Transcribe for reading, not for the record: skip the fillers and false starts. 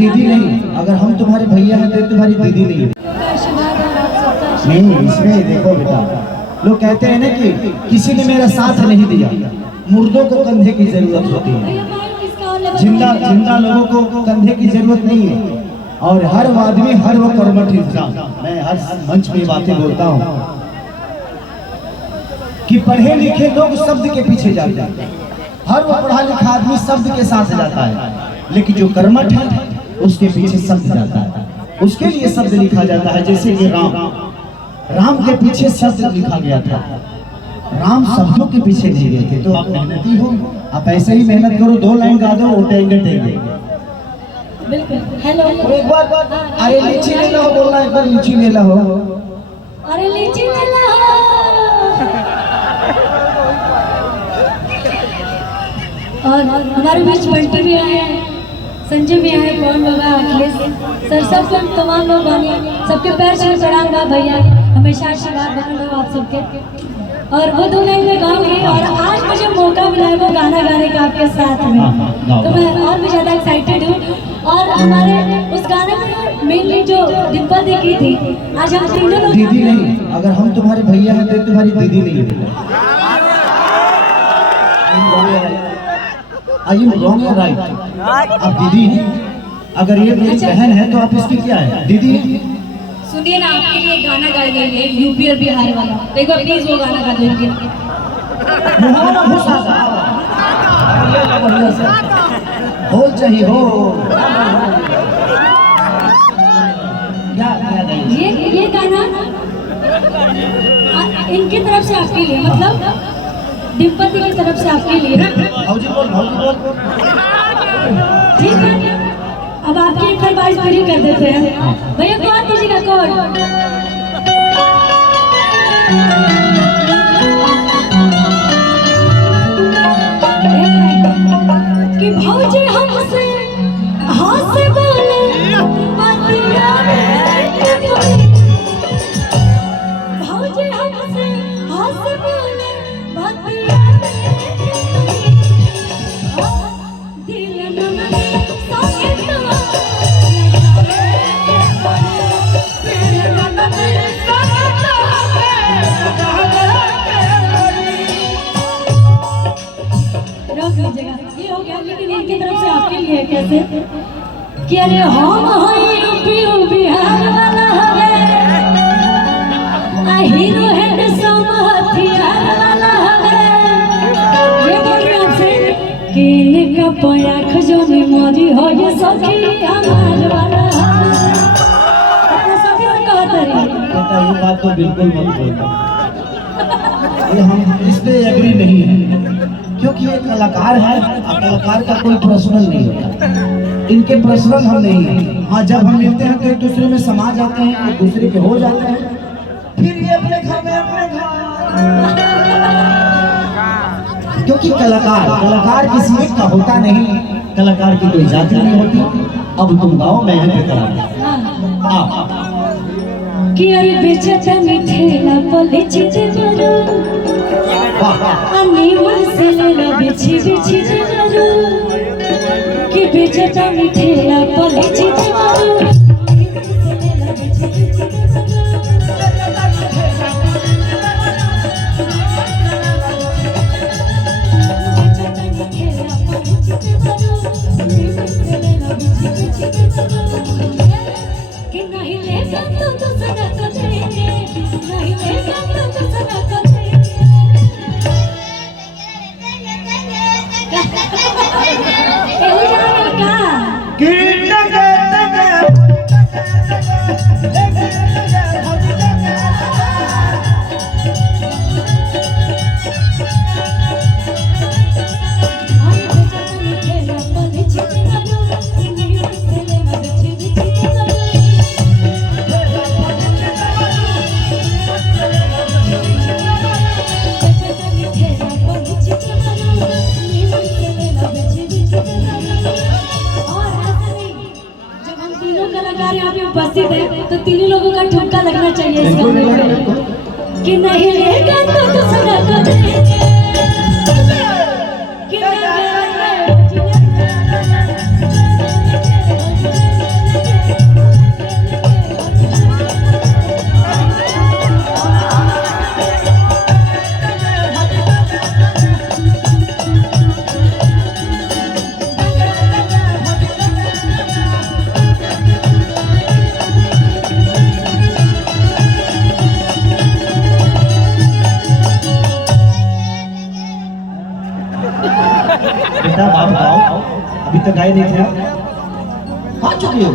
दीदी नहीं, अगर हम तुम्हारे भैया हैं तो तुम्हारी दीदी नहीं है। नहीं, इसमें देखो बेटा, लोग कहते हैं ना कि किसी ने मेरा साथ नहीं दिया, मुर्दों को कंधे की जरूरत होती है, जिंदा लोगों को कंधे की जरूरत नहीं है। और हर आदमी हर वो कर्मठ इंसान, मैं हर मंच पे बातें बोलता हूँ कि पढ़े लिखे लोग शब्द के पीछे जाते हैं, हर वो पढ़ा लिखा आदमी शब्द के साथ जाता है, लेकिन जो कर्मठ है उसके पीछे शब्द जाता है, उसके लिए शब्द लिखा जाता है। जैसे कि राम के पीछे शब्द लिखा गया था, राम शब्दों के पीछे नहीं गए थे। तो आप मेहनती हो, आप ऐसे ही मेहनत करो, 2 लाइन गा दो, उठेंगे हेलो, एक बार अरे लीची ले लो बोलना, एक बार लीची ले लो, अरे लीची ले लो। और हमारे बीच बंटी भी आए हैं, संजय भी आए, पवन बाबा, अखिलेश सर, सब तमाम लोग आए, सबके पैर छू प्रणाम बा भैया, हमेशा आशीर्वाद बना लो आप सबके। और वो 2 लाइन में गाऊंगी, और आज मुझे मौका मिला है वो गाना गाने का आपके साथ में, तो मैं और भी ज़्यादा एक्साइटेड हूँ। और हमारे उस गाने में मेनली जो डिम्पल दी की थी, आज हम तीनों लोग दीदी नहीं, अगर हम तुम्हारे भैया हैं तो तुम्हारी दीदी नहीं है। रॉन्ग या राइट? आप दीदी हैं, अगर ये मेरी बहन है तो आप इसकी क्या है, दीदी? सुनिए ना, आपके लिए गाना गा रही है यूपी और बिहार वाला, देखो प्लीज वो गाना गा दो। हो चाहिए हो ये गाना इनकी तरफ से आपके लिए, मतलब डिम्पल की तरफ से आपके लिए, ठीक है। अब आपकी एक फरमाइश पूरी कर देते हैं भैया, कौन दीजिएगा कौन? कि भौजी हमसे हाथ से बोले बातिया भौजी हमसे हाथ से बोले बातिया दिल नमने साकेत ये हो गया। लेकिन इनकी तरफ से आपके लिए कैसे कि अरे हम यूपी बिहार वाला हवे, हीरो है सम हथियार वाला हवे। ये बोल रहे आपसे कि इनका पया खजोनी मोरी हो, ये सखी हमार वाला हवे। अपने सखी से कहते रहिए बेटा, ये बात तो बिल्कुल मत बोलना, ये हम इस पे एग्री नहीं है, क्योंकि ये कलाकार है, कलाकार का कोई पर्सनल नहीं होता, इनके पर्सनल हम नहीं है। हाँ, जब हम मिलते हैं तो एक दूसरे में समा जाते हैं, एक दूसरे के हो जाते हैं, फिर ये अपने घर में अपने घर, क्योंकि कलाकार किसी एक का होता नहीं, कलाकार की कोई जाति नहीं होती। अब तुम गाओ, मैं यहाँ पे करा कि अरे बेचता मिठेला पलिची देवरो, अन्नी मुझसे लेला बिछी बिछी देवरो, कि बेचता मिठेला पलिची देवरो, अन्नी मुझसे लेला बिछी बिछी देवरो। बेचता मिठेला पलिची देवरो, अन्नी मुझसे लेला बिछी बिछी देवरो। कि नहीं लेगा तो सदा को देंगे, नहीं लेगा तो सदा को देंगे। एहो जाने का उपस्थित है, तो तीनों लोगों का ठुमका लगना चाहिए इस गाने में। कि नहीं लेगा तो सदा को देंगे, कि नहीं लेगा अभी तक आए नहीं थे आप? आ चुके हो?